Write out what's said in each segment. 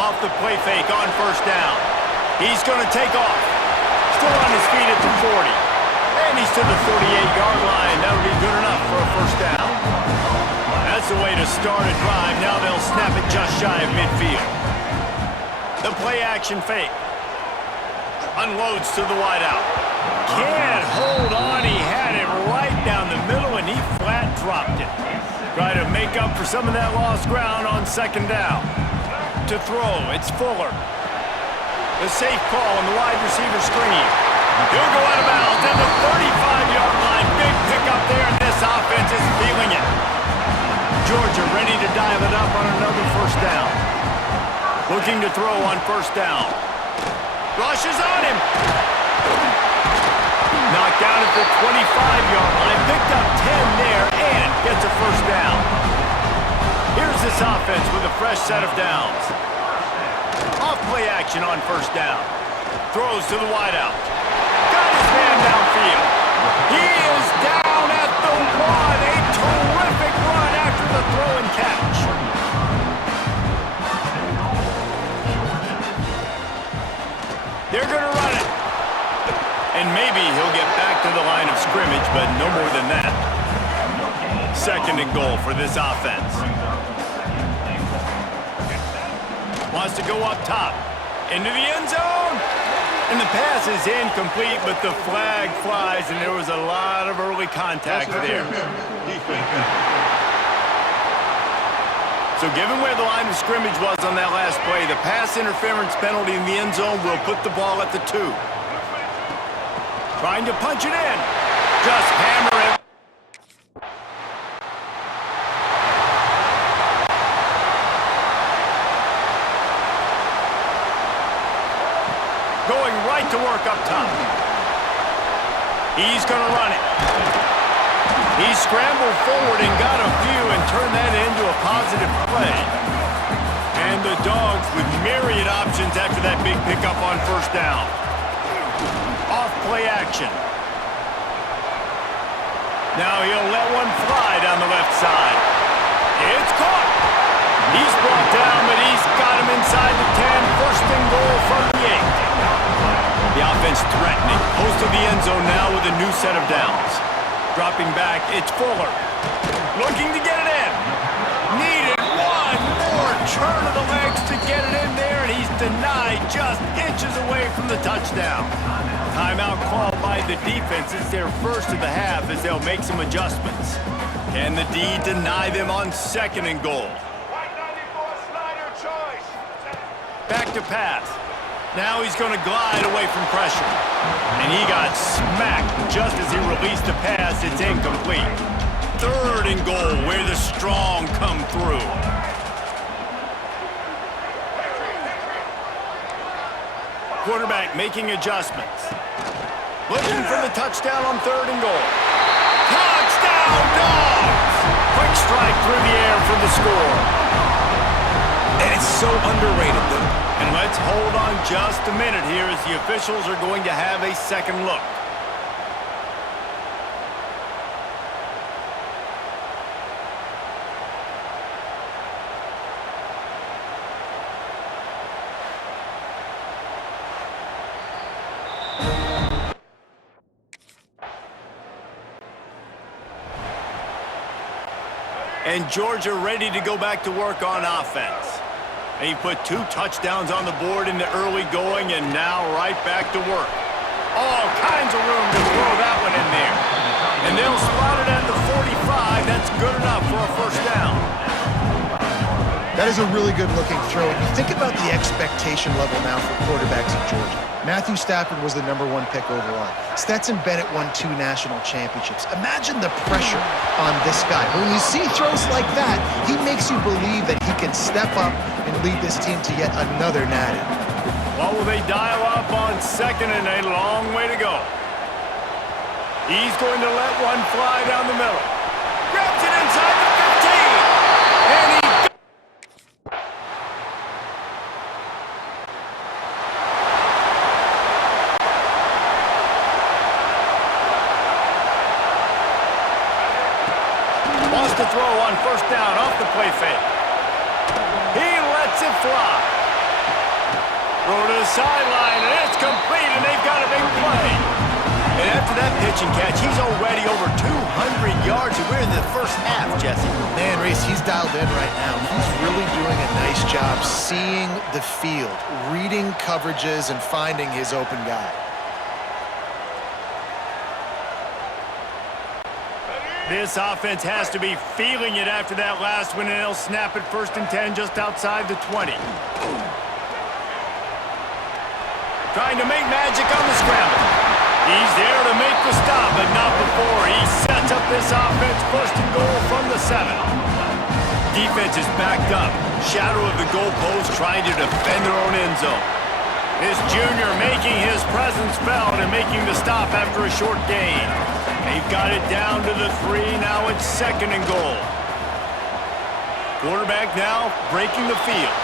Off the play fake on first down. He's going to take off. Still on his feet at the 40. And he's to the 38-yard line. That'll be good enough for a first down. That's the way to start a drive. Now they'll snap it just shy of midfield. The play-action fake. Unloads to the wideout. Can't hold on. He had it right down the middle, and he flat dropped it. Try to make up for some of that lost ground on second down. To throw, it's Fuller. The safe call on the wide receiver screen. He'll go out of bounds at the 35-yard line. Big pickup there, and this offense is feeling it. Georgia ready to dial it up on another first down. Looking to throw on first down. Rushes on him. Knocked down at the 25-yard line. Picked up 10 there and gets a first down. Here's this offense with a fresh set of downs. Off play action on first down. Throws to the wideout. Got his man downfield. He is down at the 1. A terrific run after the throw and catch. They're going to run it. And maybe he'll get back to the line of scrimmage, but no more than that. Second and goal for this offense. Wants to go up top. Into the end zone. And the pass is incomplete, but the flag flies, and there was a lot of early contact there. So given where the line of scrimmage was on that last play, the pass interference penalty in the end zone will put the ball at the 2. Trying to punch it in. Just hammer it. Going right to work up top. He's going to run it. He scrambled forward and got a few and turned that into a positive play. And the Dogs with myriad options after that big pickup on first down. Off play action. Now he'll let one fly down the left side. It's caught. He's brought down, but he's got him inside the 10. First and goal from the 8. The offense threatening. Close to the end zone now with a new set of downs. Dropping back, it's Fuller. Looking to get it in. Needed one more turn of the legs to get it in there, and he's denied just inches away from the touchdown. Timeout called by the defense. It's their first of the half as they'll make some adjustments. Can the D deny them on second and goal? Back to pass. Now he's going to glide away from pressure. And he got smacked just as he released the pass. It's incomplete. Third and goal where the strong come through. Quarterback making adjustments. Looking for the touchdown on third and goal. Touchdown, Dogs! Quick strike through the air for the score. And it's so underrated, though. And let's hold on just a minute here as the officials are going to have a second look. And Georgia ready to go back to work on offense. He put 2 touchdowns on the board in the early going and now right back to work. All kinds of room to throw that one in there. And they'll spot it at the 45. That's good enough for a first down. That is a really good-looking throw. And you think about the expectation level now for quarterbacks in Georgia. Matthew Stafford was the #1 pick overall. Stetson Bennett won 2 national championships. Imagine the pressure on this guy. But when you see throws like that, he makes you believe that he can step up and lead this team to yet another natty. What will they dial up on second and a long way to go? He's going to let one fly down the middle. Grabs it inside the 15. And he wants to throw on first down off the play fake. He lets it fly. Throw to the sideline, and it's complete, and they've got a big play. And after that pitch and catch, he's already over 200 yards, and we're in the first half, Jesse. Man, Reese, he's dialed in right now. He's really doing a nice job seeing the field, reading coverages, and finding his open guy. This offense has to be feeling it after that last one, and they'll snap it 1st and 10 just outside the 20. Trying to make magic on the scramble. He's there to make the stop, but not before. He sets up this offense 1st and goal from the 7. Defense is backed up. Shadow of the goalpost trying to defend their own end zone. This junior making his presence felt and making the stop after a short gain. They've got it down to the 3. Now it's 2nd and goal. Quarterback now breaking the field.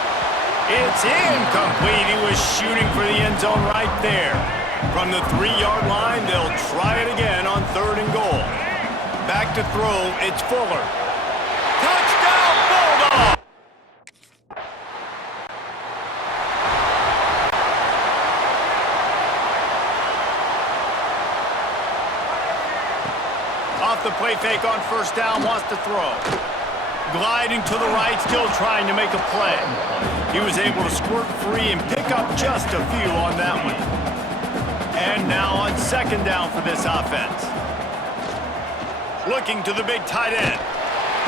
It's incomplete. He was shooting for the end zone right there. From the 3-yard line, they'll try it again on 3rd and goal. Back to throw. It's Fuller. Touchdown, Bulldogs! Off the play fake on 1st down, wants to throw. Gliding to the right, still trying to make a play. He was able to squirt free and pick up just a few on that one. And now on 2nd down for this offense. Looking to the big tight end.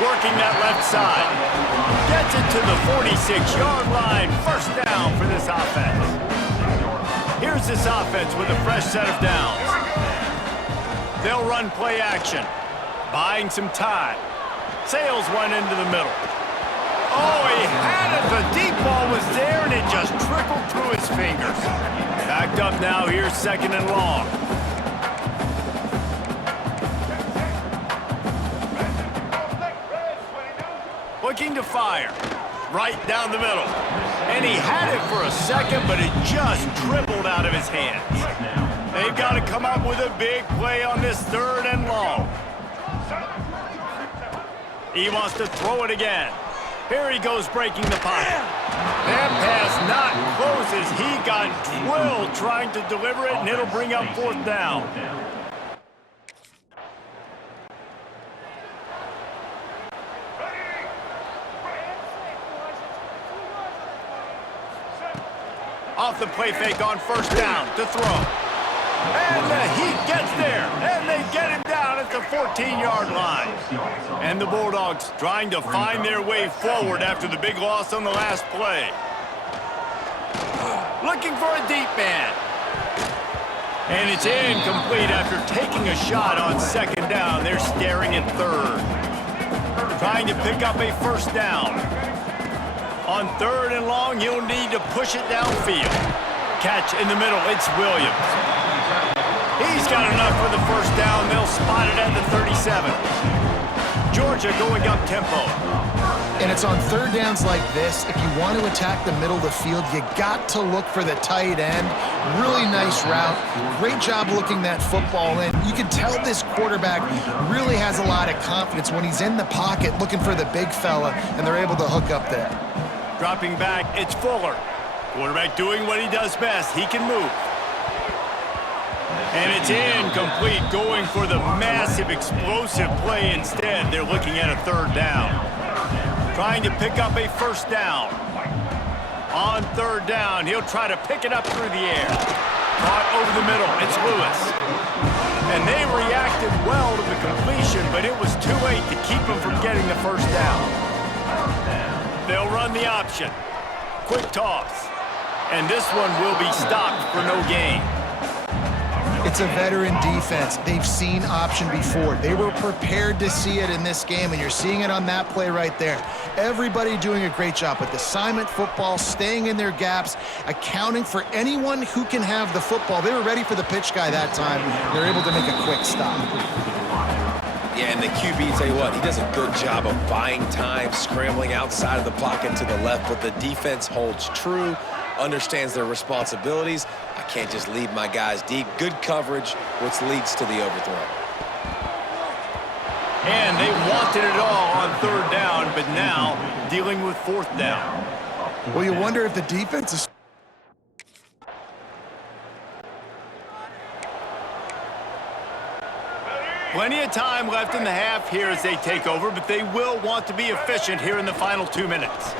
Working that left side. Gets it to the 46-yard line. 1st down for this offense. Here's this offense with a fresh set of downs. They'll run play action, buying some time. Sails one into the middle. Oh, he had it. The deep ball was there, and it just trickled through his fingers. Backed up now. Here's 2nd and long. Looking to fire. Right down the middle. And he had it for a second, but it just dribbled out of his hands. They've got to come up with a big play on this 3rd and long. He wants to throw it again. Here he goes breaking the pocket. That pass not close as he got drilled trying to deliver it, and it'll bring up 4th down. Off the play fake on 1st down to throw. And the Heat gets there, and they get him down at the 14-yard line. And the Bulldogs trying to find their way forward after the big loss on the last play. Looking for a deep man. And it's incomplete after taking a shot on 2nd down. They're staring at 3rd. Trying to pick up a 1st down. On 3rd and long, he'll need to push it downfield. Catch in the middle, it's Williams. He's got enough for the 1st down. They'll spot it at the 37. Georgia going up tempo. And it's on 3rd downs like this. If you want to attack the middle of the field, you got to look for the tight end. Really nice route. Great job looking that football in. You can tell this quarterback really has a lot of confidence when he's in the pocket looking for the big fella, and they're able to hook up there. Dropping back, it's Fuller. Quarterback doing what he does best. He can move. And it's incomplete, going for the massive, explosive play instead. They're looking at a 3rd down. Trying to pick up a 1st down. On 3rd down, he'll try to pick it up through the air. Caught over the middle, it's Lewis. And they reacted well to the completion, but it was too late to keep him from getting the 1st down. They'll run the option. Quick toss. And this one will be stopped for no gain. It's a veteran defense. They've seen option before. They were prepared to see it in this game, and you're seeing it on that play right there. Everybody doing a great job with assignment football, staying in their gaps, accounting for anyone who can have the football. They were ready for the pitch guy that time. They're able to make a quick stop. Yeah, and the QB, tell you what, he does a good job of buying time, scrambling outside of the pocket to the left, but the defense holds true, understands their responsibilities. I can't just leave my guys deep. Good coverage, which leads to the overthrow. And they wanted it all on 3rd down, but now dealing with 4th down. Well, you wonder if the defense is... Plenty of time left in the half here as they take over, but they will want to be efficient here in the final 2 minutes.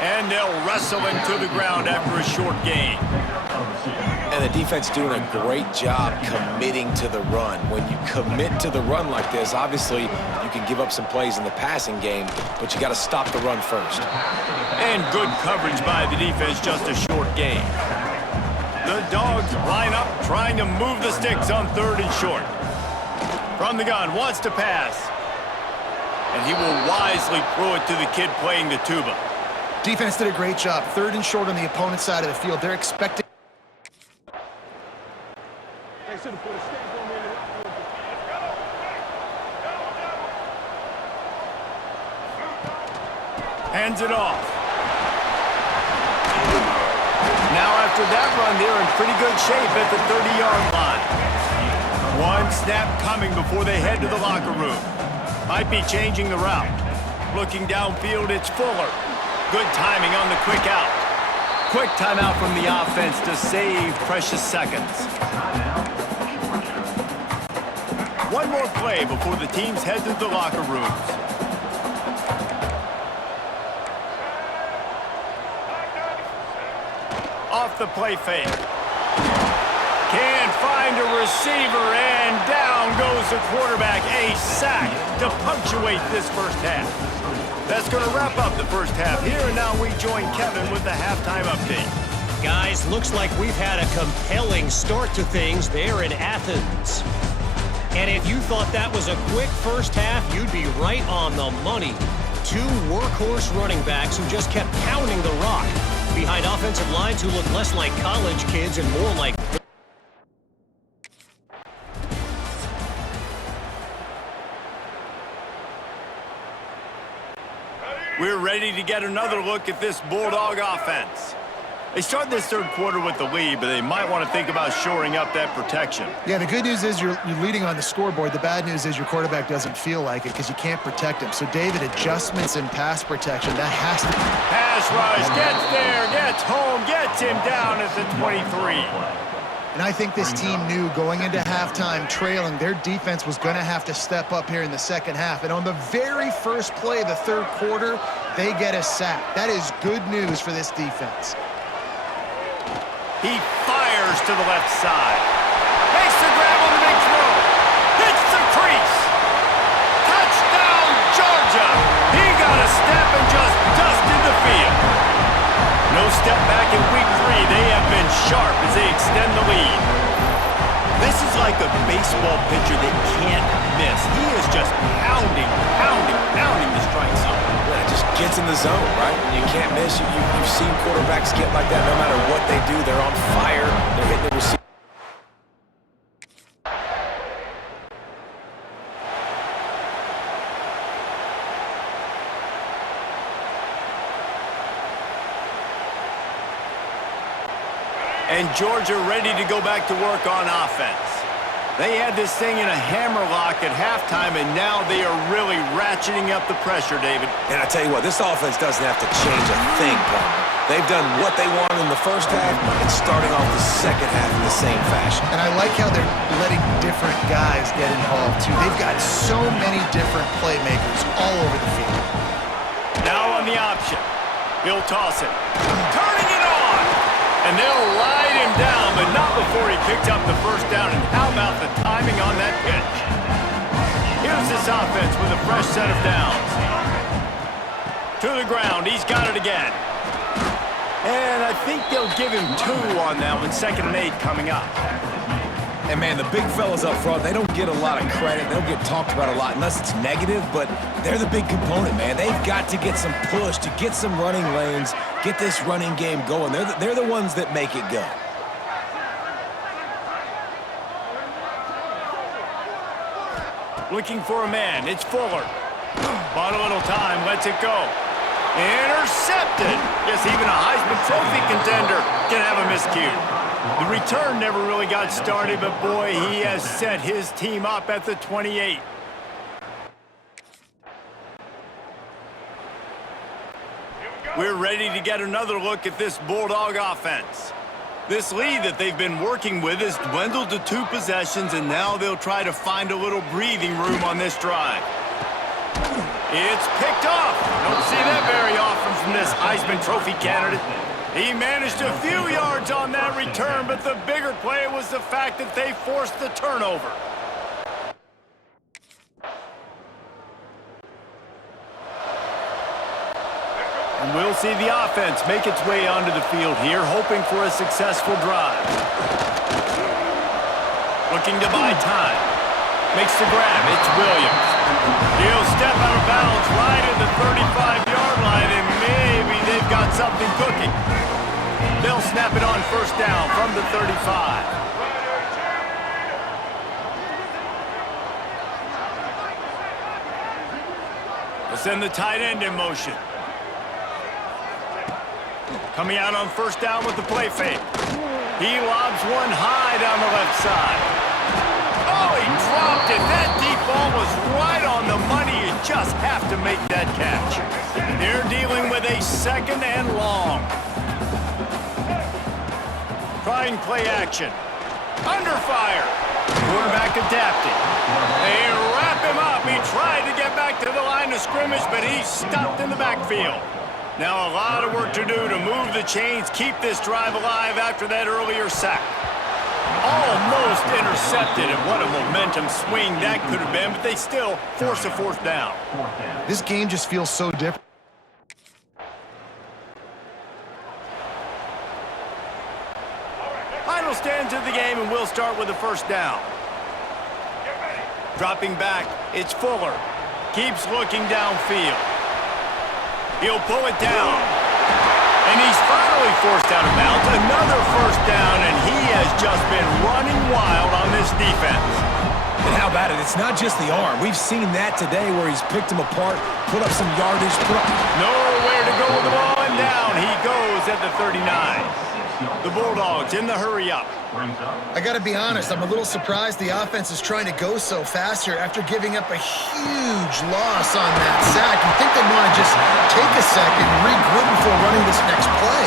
And they'll wrestle him to the ground after a short gain. And the defense doing a great job committing to the run. When you commit to the run like this, obviously you can give up some plays in the passing game, but you got to stop the run first. And good coverage by the defense, just a short gain. The Dogs line up, trying to move the sticks on 3rd and short. From the gun, wants to pass. And he will wisely throw it to the kid playing the tuba. Defense did a great job. 3rd and short on the opponent's side of the field. They're expecting... Hands it off. Now after that run, they're in pretty good shape at the 30-yard line. One snap coming before they head to the locker room. Might be changing the route. Looking downfield, it's Fuller. Good timing on the quick out. Quick timeout from the offense to save precious seconds. One more play before the teams head to the locker rooms. Off the play fake. Can't find a receiver, and down goes the quarterback. A sack to punctuate this first half. That's going to wrap up the first half here, and now we join Kevin with the halftime update. Guys, looks like we've had a compelling start to things there in Athens. And if you thought that was a quick first half, you'd be right on the money. 2 workhorse running backs who just kept pounding the rock behind offensive lines who look less like college kids and more like... We're ready to get another look at this Bulldog offense. They start this 3rd quarter with the lead, but they might want to think about shoring up that protection. Yeah, the good news is you're leading on the scoreboard. The bad news is your quarterback doesn't feel like it because you can't protect him. So, David, adjustments in pass protection, that has to be... Pass rush, gets there, gets home, gets him down at the 23. And I think this team knew going into halftime trailing, their defense was going to have to step up here in the second half. And on the very first play of the 3rd quarter, they get a sack. That is good news for this defense. He fires to the left side. Makes the grab on the big throw. Hits the crease. Touchdown, Georgia. He got a step and just dusted the field. No step back in week 3. They have been sharp as they extend the lead. This is like a baseball pitcher that can't miss. He is just pounding the strike zone. Yeah, just gets in the zone, right? You can't miss. You've seen quarterbacks get like that no matter what they do. They're on fire. They're hitting the receiver. And Georgia ready to go back to work on offense. They had this thing in a hammerlock at halftime, and now they are really ratcheting up the pressure, David. And I tell you what, this offense doesn't have to change a thing, Palmer. They've done what they wanted in the first half and starting off the second half in the same fashion. And I like how they're letting different guys get involved, too. They've got so many different playmakers all over the field. Now on the option. He'll toss it. Turning it on! And they'll ride him down, but not before he picks up the first down. And how about the timing on that pitch? Here's this offense with a fresh set of downs. To the ground. He's got it again. And I think they'll give him 2 on that one. 2nd and 8 coming up. And, man, the big fellas up front, they don't get a lot of credit. They don't get talked about a lot unless it's negative, but they're the big component, man. They've got to get some push, to get some running lanes, get this running game going. They're the ones that make it go. Looking for a man. It's Fuller. Bought a little time. Lets it go. Intercepted. Yes, even a Heisman Trophy contender can have a miscue. The return never really got started, but boy, he has set his team up at the 28. We're ready to get another look at this Bulldog offense. This lead that they've been working with has dwindled to 2 possessions, and now they'll try to find a little breathing room on this drive. It's picked off. Don't see that very often from this Heisman Trophy candidate. He managed a few yards on that return, but the bigger play was the fact that they forced the turnover. And we'll see the offense make its way onto the field here, hoping for a successful drive. Looking to buy time. Makes the grab. It's Williams. He'll step out of bounds right at the 35-yard line, and maybe they've got something cooking. They'll snap it on first down from the 35. They'll send the tight end in motion. Coming out on first down with the play fake. He lobs one high down the left side. Oh, he dropped it. That deep ball was right on the money. You just have to make that catch. They're dealing with a 2nd and long. Trying play action. Under fire. Quarterback adapting. They wrap him up. He tried to get back to the line of scrimmage, but he's stopped in the backfield. Now a lot of work to do to move the chains, keep this drive alive after that earlier sack. Almost intercepted, and what a momentum swing that could have been, but they still force a 4th down. This game just feels so different. Final stands of the game, and we'll start with the first down. Dropping back, it's Fuller. Keeps looking downfield. He'll pull it down. And he's finally forced out of bounds. Another first down, and he has just been running wild on this defense. And how about it? It's not just the arm. We've seen that today where he's picked him apart, put up some yardage, Nowhere to go with the ball, and down he goes at the 39. The Bulldogs in the hurry-up. I got to be honest, I'm a little surprised the offense is trying to go so fast here after giving up a huge loss on that sack. You think they'd want to just take a second and regroup before running this next play.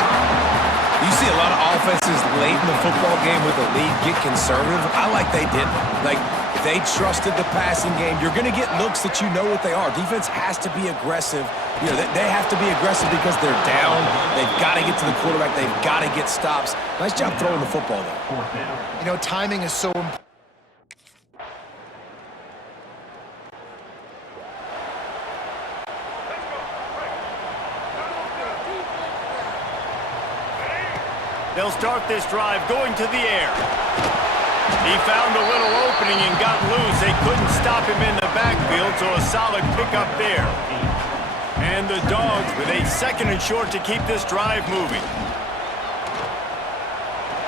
You see a lot of offenses late in the football game with a lead get conservative. I like they didn't. Like, if they trusted the passing game, you're going to get looks that you know what they are. Defense has to be aggressive. You know, they have to be aggressive because they're down. They've got to get to the quarterback. They've got to get stops. Nice job throwing the football, though. You know, timing is so important. They'll start this drive going to the air. He found a little opening and got loose. They couldn't stop him in the backfield, so a solid pickup there. And the Dogs with a 2nd and short to keep this drive moving.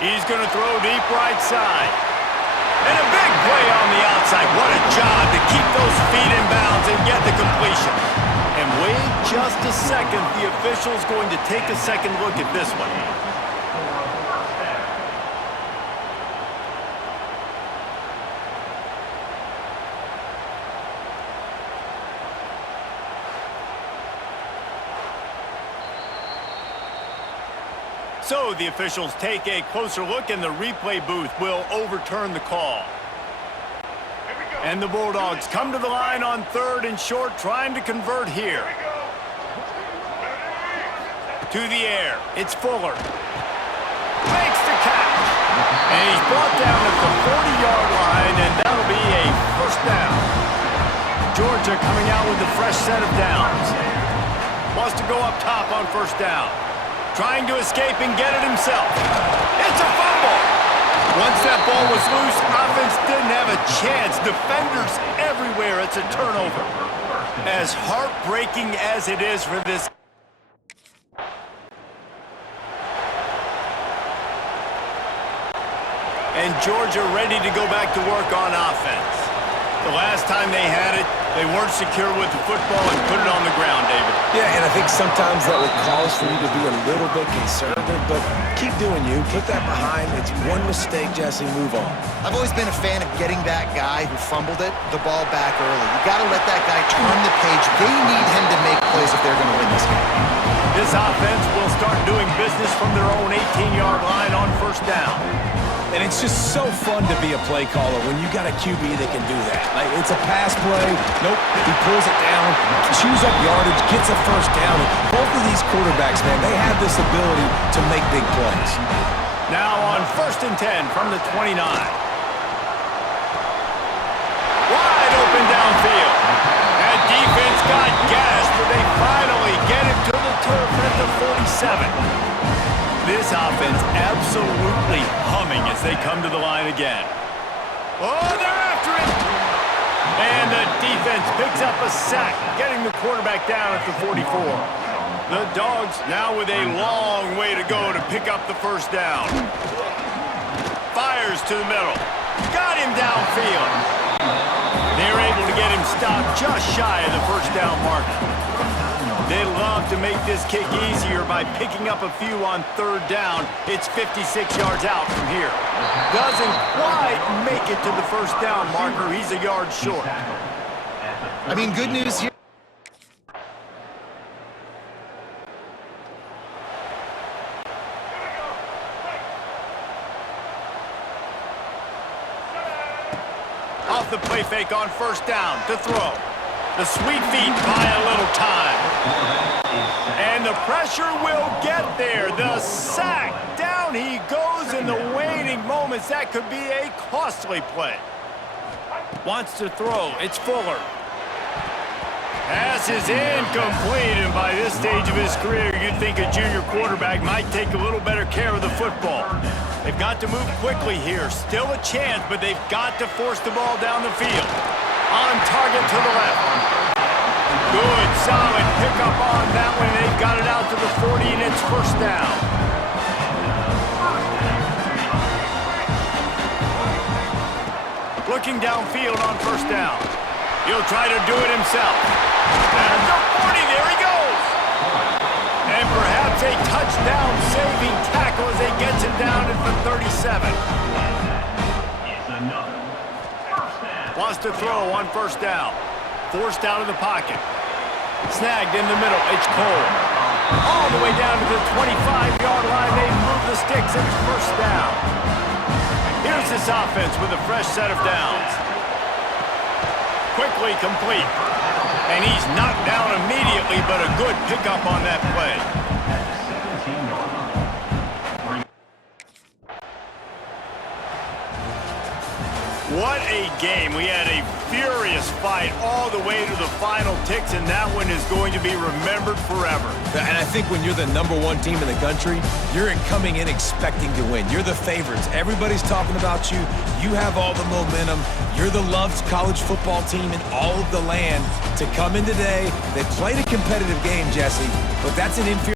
He's going to throw deep right side. And a big play on the outside. What a job to keep those feet in bounds and get the completion. And wait just a second. The official's going to take a second look at this one. So the officials take a closer look, and the replay booth will overturn the call. And the Bulldogs come to the line on 3rd and short, trying to convert here. To the air, it's Fuller. Makes the catch. And he's brought down at the 40-yard line, and that'll be a first down. Georgia coming out with a fresh set of downs. Wants to go up top on first down. Trying to escape and get it himself. It's a fumble. Once that ball was loose, offense didn't have a chance. Defenders everywhere. It's a turnover. As heartbreaking as it is for this. And Georgia ready to go back to work on offense. The last time they had it, they weren't secure with the football and put it on the ground, David. Yeah, and I think sometimes that will cause for you to be a little bit conservative, but keep doing you. Put that behind. It's one mistake, Jesse. Move on. I've always been a fan of getting that guy who fumbled it, the ball back early. You got to let that guy turn the page. They need him to make plays if they're going to win this game. This offense will start doing business from their own 18-yard line on first down. And it's just so fun to be a play caller when you got a QB that can do that. Like, it's a pass play. Nope, he pulls it down, chews up yardage, gets a first down. And both of these quarterbacks, man, they have this ability to make big plays. Now on 1st and 10 from the 29. Wide open downfield. That defense got gas, but they finally get it to the turf at the 47. This offense absolutely humming as they come to the line again. Oh, they're after it! And the defense picks up a sack, getting the quarterback down at the 44. The Dogs now with a long way to go to pick up the first down. Fires to the middle. Got him downfield. They're able to get him stopped just shy of the first down marker. They'd love to make this kick easier by picking up a few on 3rd down. It's 56 yards out from here. Doesn't quite make it to the first down marker. He's a yard short. I mean, good news here. Off the play fake on first down to throw. The sweet feet buy a little time. And the pressure will get there. The sack. Down he goes in the waiting moments. That could be a costly play. Wants to throw. It's Fuller. Pass is incomplete, and by this stage of his career, you'd think a junior quarterback might take a little better care of the football. They've got to move quickly here. Still a chance, but they've got to force the ball down the field. On target to the left. Good, solid pickup on that one. They've got it out to the 40, and it's first down. Looking downfield on first down. He'll try to do it himself. At the 40, there he goes. And perhaps a touchdown-saving tackle as they gets him down at the 37. Wants to throw on first down. Forced out of the pocket. Snagged in the middle. It's Cole. All the way down to the 25-yard line. They move the sticks. It's first down. Here's this offense with a fresh set of downs. Quickly complete. And he's knocked down immediately, but a good pickup on that play. What a game. We had a furious fight all the way to the final ticks, and that one is going to be remembered forever. And I think when you're the #1 team in the country, you're coming in expecting to win. You're the favorites. Everybody's talking about you. You have all the momentum. You're the loved college football team in all of the land. To come in today, they played a competitive game, Jesse, but that's an inferior